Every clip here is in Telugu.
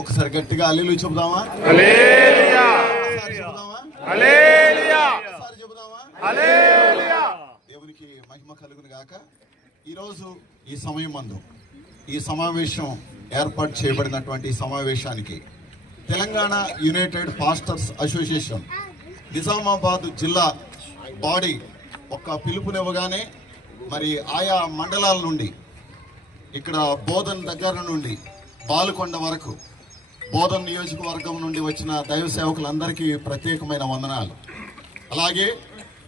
ఒకసారి గట్టిగా హల్లెలూయా చెబుదామా? దేవునికి మహిమ కలుగును గాక. ఈరోజు ఈ సమయం మందు ఈ సమావేశం ఏర్పాటు చేయబడినటువంటి సమావేశానికి Telangana United pastors association Nizamabad జిల్లా బాడీ ఒక పిలుపునివ్వగానే మరి ఆయా మండలాల నుండి ఇక్కడ బోధన్ దగ్గర నుండి బాలుకొండ వరకు బోధన్ నియోజకవర్గం నుండి వచ్చిన దైవ సేవకులందరికీ ప్రత్యేకమైన వందనాలు. అలాగే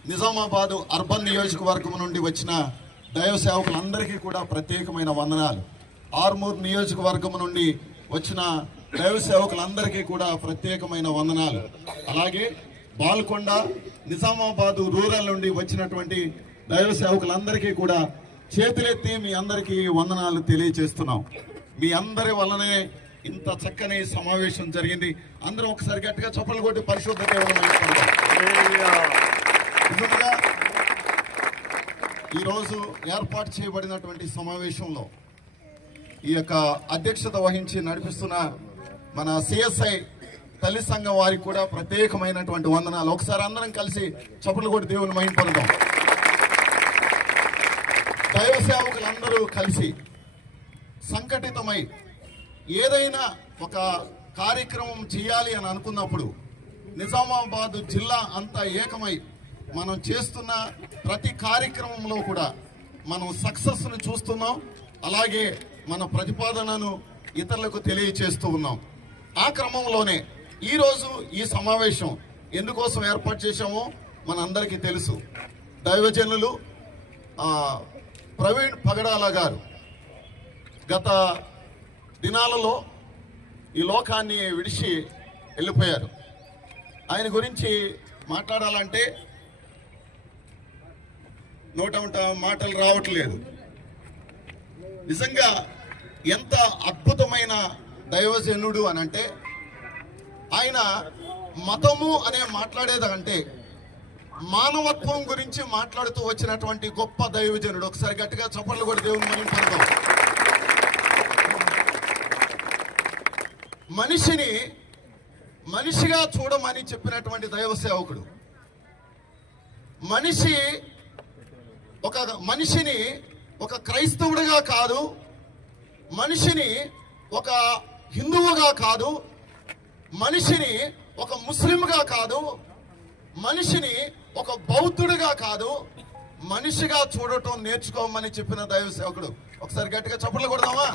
నిజామాబాదు అర్బన్ నియోజకవర్గం నుండి వచ్చిన దైవ సేవకులందరికీ కూడా ప్రత్యేకమైన వందనాలు. ఆర్మూర్ నియోజకవర్గం నుండి వచ్చిన దైవ సేవకులందరికీ కూడా ప్రత్యేకమైన వందనాలు. అలాగే బాల్కొండ నిజామాబాదు రూరల్ నుండి వచ్చినటువంటి దైవ సేవకులందరికీ కూడా చేతులెత్తి మీ అందరికీ వందనాలు తెలియజేస్తున్నాం. మీ అందరి వల్లనే ఇంత చక్కని సమావేశం జరిగింది. అందరం ఒకసారి గట్టిగా చప్పట్లు కొట్టి పరిశుద్ధ నిజంగా ఈరోజు ఏర్పాటు చేయబడినటువంటి సమావేశంలో ఈ యొక్క అధ్యక్షత వహించి నడిపిస్తున్న మన సిఎస్ఐ తల్లి సంఘం వారికి కూడా ప్రత్యేకమైనటువంటి వందనాలు. ఒకసారి అందరం కలిసి చప్పట్లు కొట్టి దేవుని మహిమపడదాం. దైవ సేవకులందరూ కలిసి సంఘటితమై ఏదైనా ఒక కార్యక్రమం చేయాలి అని అనుకున్నప్పుడు నిజామాబాద్ జిల్లా అంతా ఏకమై మనం చేస్తున్న ప్రతి కార్యక్రమంలో కూడా మనం సక్సెస్ను చూస్తున్నాం. అలాగే మన ప్రతిపాదనను ఇతరులకు తెలియచేస్తూ ఉన్నాం. ఆ క్రమంలోనే ఈరోజు ఈ సమావేశం ఎందుకోసం ఏర్పాటు చేశామో మనందరికీ తెలుసు. దైవజనులు ప్రవీణ్ పగడాల గారు గత దినాలలో ఈ లోకాన్ని విడిచి వెళ్ళిపోయారు. ఆయన గురించి మాట్లాడాలంటే నోట మాటలు రావట్లేదు. నిజంగా ఎంత అద్భుతమైన దైవజనుడు అని అంటే ఆయన మతము అనే మాట్లాడేదంటే మానవత్వం గురించి మాట్లాడుతూ వచ్చినటువంటి గొప్ప దైవజనుడు. ఒకసారి గట్టిగా చప్పట్లు కూడా దేవుని మహిమపడదాం. మనిషిని మనిషిగా చూడమని చెప్పినటువంటి దైవ సేవకుడు. మనిషిని ఒక క్రైస్తవుడిగా కాదు, మనిషిని ఒక హిందువుగా కాదు, మనిషిని ఒక ముస్లింగా కాదు, మనిషిని ఒక బౌద్ధుడిగా కాదు, మనిషిగా చూడటం నేర్చుకోమని చెప్పిన దైవ సేవకుడు. ఒకసారి గట్టిగా చప్పట్లు కొడదామా?